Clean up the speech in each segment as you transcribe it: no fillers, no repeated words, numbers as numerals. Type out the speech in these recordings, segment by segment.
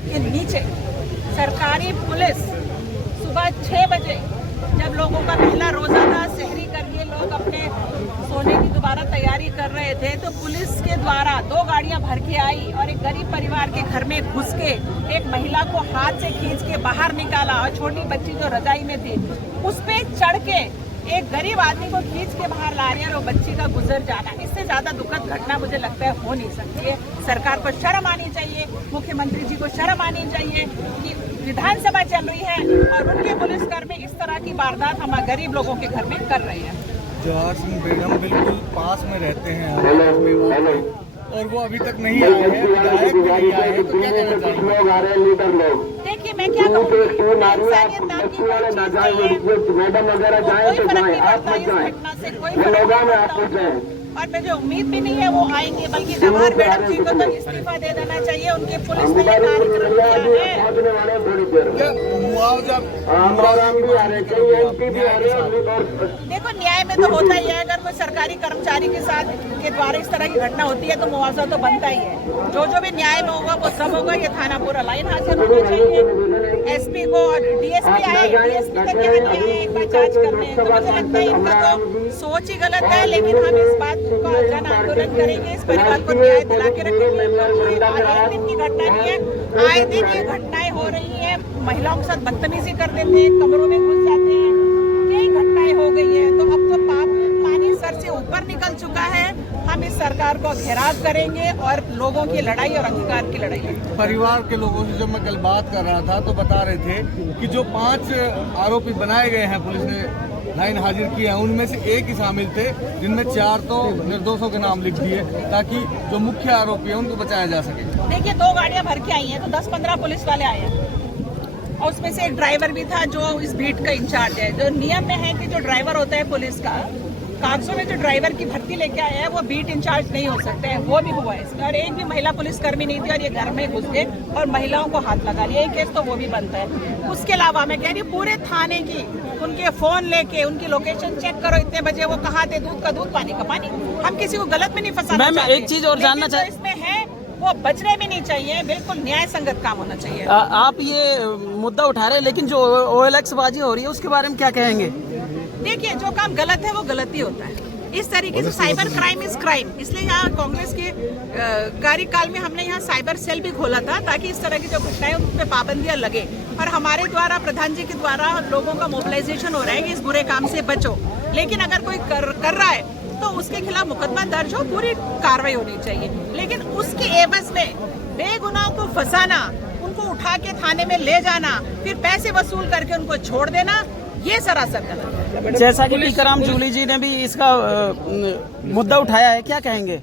के नीचे सरकारी पुलिस सुबह 6 बजे जब लोगों का पहला रोजा था, सहरी करके लोग अपने सोने की दोबारा तैयारी कर रहे थे, तो पुलिस के द्वारा 2 गाड़ियां भर के आई और एक गरीब परिवार के घर में घुस के एक महिला को हाथ से खींच के बाहर निकाला और छोटी बच्ची जो रजाई में थी उस पे चढ़ के एक गरीब आदमी को खींच के बाहर ला रहे हैं और बच्ची का गुजर जाना, इससे ज्यादा दुखद घटना मुझे लगता है हो नहीं सकती है। सरकार को शर्म आनी चाहिए, मुख्यमंत्री जी को शर्म आनी चाहिए कि विधानसभा चल रही है और उनके पुलिसकर्मी इस तरह की वारदात हमारे गरीब लोगों के घर में कर रहे हैं। जवाहर सिंह बेगम बिल्कुल पास में रहते हैं और वो अभी तक नहीं आए हैं, विधायक भी नहीं आए हैं, तो क्या कहना चाहिए? देखिए मैं क्या कहूँगी, इंसानियत नाम की कोई चीज नहीं है, कोई फर्क नहीं पड़ता इस घटना से, कोई फर्क नहीं पड़ता और मुझे उम्मीद भी नहीं है वो आएंगे, बल्कि जवाहर मैडम जी को तो इस्तीफा दे देना चाहिए। उनके पुलिस ने ये कार्यक्रम किया है। देखो न्याय में तो होता ही है, अगर कोई सरकारी कर्मचारी के साथ के द्वारा इस तरह की घटना होती है तो मुआवजा तो बनता ही है। जो भी न्याय में होगा वो सब होगा। ये थाना पूरा लाइन हाजिर होना चाहिए, एसपी को और डीएसपी आए, डीएसपी तक यहाँ नहीं आए एक बार जांच करने, तो मुझे लगता है इनका तो सोच ही गलत है। लेकिन हम इस बात का जन आंदोलन करेंगे, इस परिवार को न्याय दिला के रखेंगे। एक दिन की घटना नहीं है, आए दिन ये घटनाएं हो रही हैं, महिलाओं के साथ बदतमीजी कर देते हैं, कमरों में घुस जाते हैं, यही घटनाएं हो गई है। तो अब तो पानी सर से ऊपर निकल चुका है। हम इस सरकार को घेराव करेंगे और लोगों की लड़ाई और अधिकार की लड़ाई है। परिवार के लोगों से जब मैं कल बात कर रहा था तो बता रहे थे कि जो 5 आरोपी बनाए गए हैं, पुलिस ने लाइन हाजिर किया, उनमें से एक ही शामिल थे, जिनमें 4 तो निर्दोषों के नाम लिख दिए ताकि जो मुख्य आरोपी है उनको बचाया जा सके। देखिए 2 गाड़ियां भर के आई हैं, तो 10-15 पुलिस वाले आए हैं और उसमें से एक ड्राइवर भी था जो इस बीट का इंचार्ज है। जो नियम में है कि जो ड्राइवर होता है पुलिस का, कागजों में जो ड्राइवर की भर्ती लेके आया है वो बीट इंचार्ज नहीं हो सकते हैं, वो भी हुआ है इसमें। और एक भी महिला पुलिसकर्मी नहीं थी और ये घर में घुस गए और महिलाओं को हाथ लगा लिया, एक केस तो वो भी बनता है। उसके अलावा मैं कह रही हूँ पूरे थाने की उनके फोन लेके उनकी लोकेशन चेक करो, इतने बजे वो कहाँ थे, दूध का दूध पानी का पानी। हम किसी को गलत में नहीं फंसाना चाहते। मैम एक चीज और जानना चाहते इसमें है वो बचने भी नहीं चाहिए, बिल्कुल न्याय संगत काम होना चाहिए। आप ये मुद्दा उठा रहे हैं, लेकिन जो OLX बाजी हो रही है उसके बारे में क्या कहेंगे? देखिए जो काम गलत है वो गलत ही होता है। इस तरीके से साइबर क्राइम इज क्राइम, इसलिए यहाँ कांग्रेस के कार्यकाल में हमने यहाँ साइबर सेल भी खोला था ताकि इस तरह की जो घटनाएं उन पर पाबंदियां लगे। और हमारे द्वारा, प्रधान जी के द्वारा लोगों का मोबिलाइजेशन हो रहा है कि इस बुरे काम से बचो। लेकिन अगर कोई कर रहा है तो उसके खिलाफ मुकदमा दर्ज हो, पूरी कार्रवाई होनी चाहिए। लेकिन उसके एवज में बेगुनाह को फंसाना, उनको उठा के थाने में ले जाना, फिर पैसे वसूल करके उनको छोड़ देना, ये सरासर गलत है। जैसा कि टीकाराम जूली जी ने भी इसका मुद्दा उठाया है, क्या कहेंगे?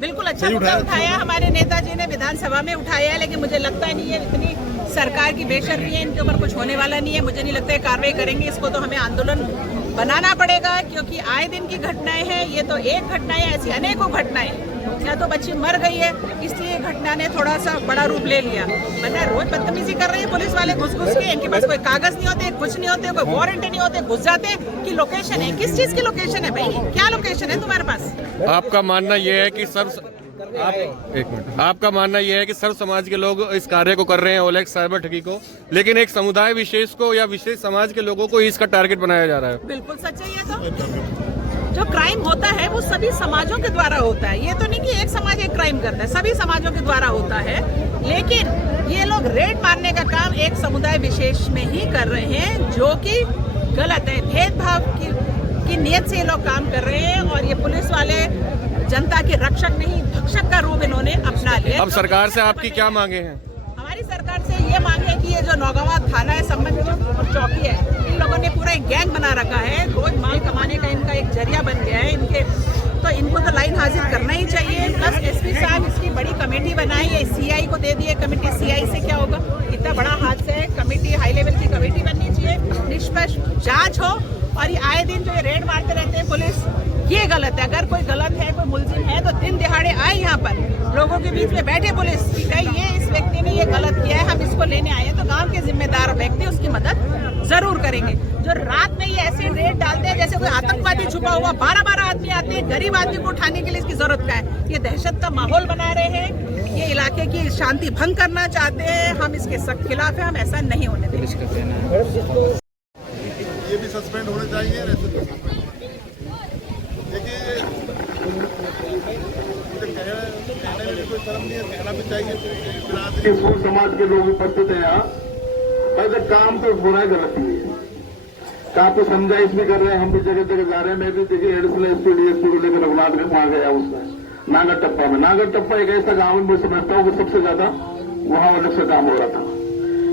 बिल्कुल अच्छा मुद्दा उठाया, हमारे नेताजी ने विधानसभा में उठाया है, लेकिन मुझे लगता नहीं है इतनी सरकार की बेशर्मी है, इनके ऊपर कुछ होने वाला नहीं है। मुझे नहीं लगता है कार्रवाई करेंगे, इसको तो हमें आंदोलन बनाना पड़ेगा क्योंकि आए दिन की घटनाएं हैं। ये तो एक घटना है, ऐसी अनेकों घटनाएं, या तो बच्ची मर गई है इसलिए घटना ने थोड़ा सा बड़ा रूप ले लिया, वरना रोज बदतमीजी कर रही है पुलिस वाले घुस के। इनके पास कोई कागज नहीं होते, कुछ नहीं होते, कोई वारंट नहीं होते, घुस जाते कि लोकेशन है, किस चीज की लोकेशन है भाई, क्या लोकेशन है तुम्हारे पास? आपका मानना यह है कि आपका मानना यह है कि सर्व समाज के लोग इस कार्य को कर रहे हैं, OLX साइबर ठगी को, लेकिन एक समुदाय विशेष को या विशेष समाज के लोगों को इसका टारगेट बनाया जा रहा है? बिल्कुल सच्चाई है। तो जो क्राइम होता है वो सभी समाजों के द्वारा होता है, ये तो नहीं कि एक समाज एक क्राइम करता है, सभी समाजों के द्वारा होता है। लेकिन ये लोग रेड मारने का काम एक समुदाय विशेष में ही कर रहे हैं, जो कि गलत है। भेदभाव की नीयत से ये लोग काम कर रहे हैं और ये पुलिस वाले जनता के रक्षक नहीं, भक्षक का रूप इन्होंने अपना लिया। अब सरकार से आपकी क्या मांगे हैं? हमारी सरकार से ये मांग है कि ये जो नौगावा थाना है, संबंधित और चौकी है, इन लोगों ने पूरा एक गैंग बना रखा है, रोज माल कमाने का इनका एक जरिया बन गया है इनके, तो इनको तो लाइन हाजिर करना ही चाहिए। प्लस एसपी साहब इसकी बड़ी कमेटी बनाई है, CI को दे दिए कमेटी। CI से क्या होगा, इतना बड़ा हादसा है, कमेटी हाई लेवल की कमेटी बननी चाहिए, निष्पक्ष जांच हो। और ये आए दिन जो ये रेड मारते रहते हैं पुलिस, ये गलत है। अगर कोई गलत है, कोई मुलजिम है तो दिन दिहाड़े आए यहाँ पर, लोगों के बीच में बैठे पुलिस कि ये इस व्यक्ति ने ये गलत किया है, हम इसको लेने आए हैं, तो गांव के जिम्मेदार व्यक्ति उसकी मदद जरूर करेंगे। जो रात में ये ऐसे रेड डालते हैं जैसे कोई आतंकवादी छुपा हुआ, 12-12 आदमी आते हैं, गरीब आदमी को उठाने के लिए इसकी जरूरत क्या है? ये दहशत का माहौल बना रहे हैं। ये इलाके की शांति भंग करना चाहते हैं। हम इसके सख्त खिलाफ हैं, हम ऐसा नहीं होने देंगे। ये भी सस्पेंड होने चाहिए। देखिए कहने में कोई शर्म नहीं है, कहना भी चाहिए। सूर समाज के लोग उपस्थित हैं यहाँ। वैसे काम तो बुराई गलती है, काफी समझाइश भी कर रहे हैं, हम भी जगह जगह जा रहे हैं। मैं भी देखिए एडिशनल एसपी डीएसपी को लेकर रघुनाथ में वहां गया, उसमें नागर टप्पा में। नागर टप्पा एक ऐसा गांव है, मैं समझता हूँ कि सबसे ज्यादा वहां अलग से काम हो रहा था।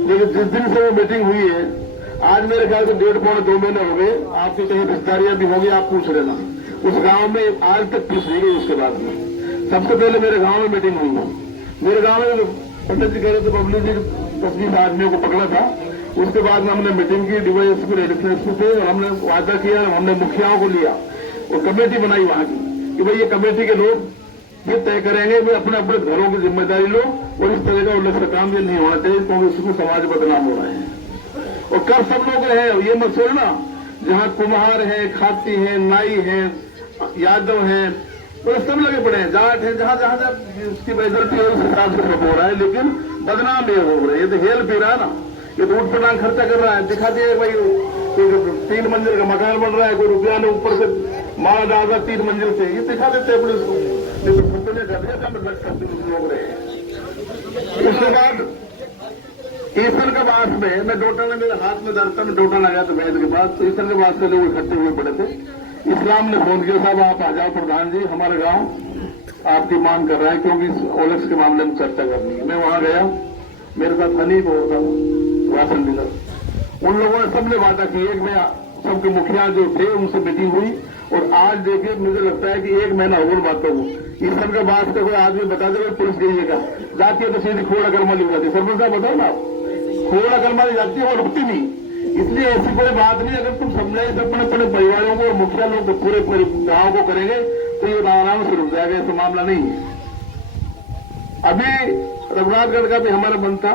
लेकिन जिस दिन से वो मीटिंग हुई है, आज मेरे ख्याल से 1.5-2 महीने हो गए। आपकी कहीं रिश्तेदारियां भी होगी, आप पूछ लेना। उस गांव में आज तक पीस नहीं गई। उसके बाद में सबसे पहले मेरे गांव में मीटिंग हुई। मेरे गांव में पंडित जी कह रहे थे बबलू जी 10-20 आदमियों को पकड़ा था। उसके बाद में हमने मीटिंग की, डीवाईएसपी एडिशनल एसपी थे, और हमने वादा किया, हमने मुखियाओं को लिया और कमेटी बनाई वहां की कि भाई ये कमेटी के लोग ये तय करेंगे वे अपने अपने घरों की जिम्मेदारी लो, और इस तरह का उल्लेख काम ये नहीं होना चाहिए, क्योंकि इसमें समाज बदनाम हो रहे हैं। और कर सब लोग हैं, ये मत सोचना जहाँ कुम्हार है, खाती है, नाई है, यादव है, तो सब लगे पड़े हैं, जाट है, जहाँ जहाँ उसकी बेइज्जती है उस हिसाब से सब हो रहा है। लेकिन बदनाम ये हो रहा है, ये तो हेल पी रहा है ना, ये तो उठ पटांग खर्चा कर रहा है। दिखा दिए भाई 3 मंजिल का मकान बन रहा है, कोई रुपया ने ऊपर से मारा डाल रहा 3 मंजिल से, ये दिखा देते हैं पुलिस को। लोग रहे। उसके बाद ईसन के बाद में मैं डोटा में, मेरे हाथ में दर्द था, मैं डोटा लगा था वैद के बाद, तो ईसन के बाद से लोग इकट्ठे हुए पड़े थे। इस्लाम ने फोन किया, साहब आप आ जाओ प्रधान जी, हमारा गांव आपकी मांग कर रहा है, क्योंकि ओलेक्स के मामले में चर्चा करनी है। मैं वहां गया, मेरे साथ हनीफ होता राशन डीलर, उन लोगों ने सबने वादा की। एक मैं सबके मुखिया जो थे उनसे मीटिंग हुई, और आज देखिए मुझे लगता है कि 1 महीना हो बातों को। ईसन के बाद से कोई आदमी बता दे पुलिस गई है, जाती है तो सीधी खोड़ा कर्मा लिख जाती है। सरपंच साहब बताओ ना, खोड़ा कर्मा लिख जाती है और रुकती नहीं। इसलिए ऐसी कोई बात नहीं, अगर तुम समझाए तो अपने अपने परिवारों को और मुखिया लोग पूरे गांव को करेंगे तो ये आराम से रुक जाएगा, ऐसा मामला नहीं है। अभी रघुनाथगढ़ का भी हमारा मन था,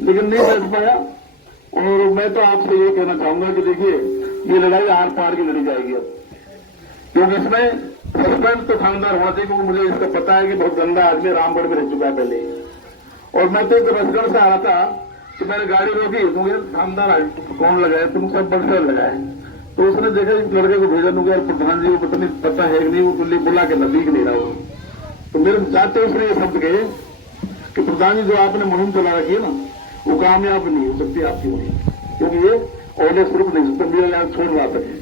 लेकिन नहीं बैठ पाया। और मैं तो आपसे ये कहना चाहूंगा कि देखिए ये लड़ाई आर पार की लड़ी जाएगी अब, क्योंकि इसमें सस्पेंड तो थानेदार होना चाहिए, क्योंकि मुझे इसका पता है कि बहुत गंदा आदमी रामगढ़ में रह चुका है पहले। और मैं तो रसगढ़ से आ रहा था कि मैंने गाड़ी रोकी, मुझे थानेदार कौन लगाए, तुम सब बल्सर लगाए। तो उसने देखा इस लड़के को भेजा, दूंगा प्रधान जी को पता है कि नहीं, वो बुला के नजदीक नहीं रहा वो। तो मेरे जाते उसने ये शब्द कहे कि प्रधान जी जो आपने मुहिम चला रखी है ना, वो कामयाब नहीं हो सकती आपकी मुहिम, क्योंकि ये औले स्वरूप नहीं सकता, मेरा यहाँ छोड़ रहा सके।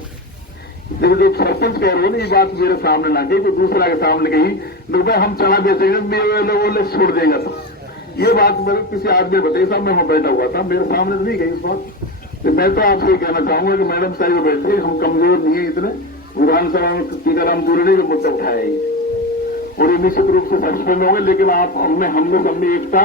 लेकिन जो सरपंच कह रहे हो ना, ये बात मेरे सामने ना कही, कोई दूसरा के सामने कही, तो भाई हम चना बेचेंगे, मेरे छोड़ देगा। तो ये बात मेरे किसी आदमी ने बताई, साहब मैं वहां बैठा हुआ था, मेरे सामने नहीं गई इस बात। तो मैं तो आपसे कहना चाहूंगा कि मैडम साहब बैठे, हम कमजोर नहीं है इतने। विधानसभा में टीकाराम दूरी का मुद्दा उठाया ही, और ये निश्चित रूप से सस्पेंड होंगे। लेकिन आप हम लोग सब में एकता,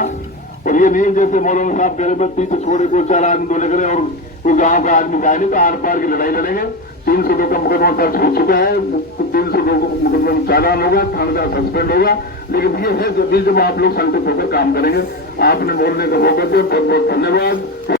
और ये नहीं जैसे मौलाना साहब कह रहे पीछे छोड़े 2-4 आदमी तो लग रहे और कोई गांव का आदमी जाए नहीं, तो आर पार की लड़ाई लड़ेंगे। 302 का मुकदमा दर्ज हो चुका है, 302 का मुकदमा चालान होगा, थानेदार सस्पेंड होगा। लेकिन ये है जब आप लोग संतुष्ट होकर काम करेंगे। आपने बोलने का मौका दिया, बहुत बहुत धन्यवाद।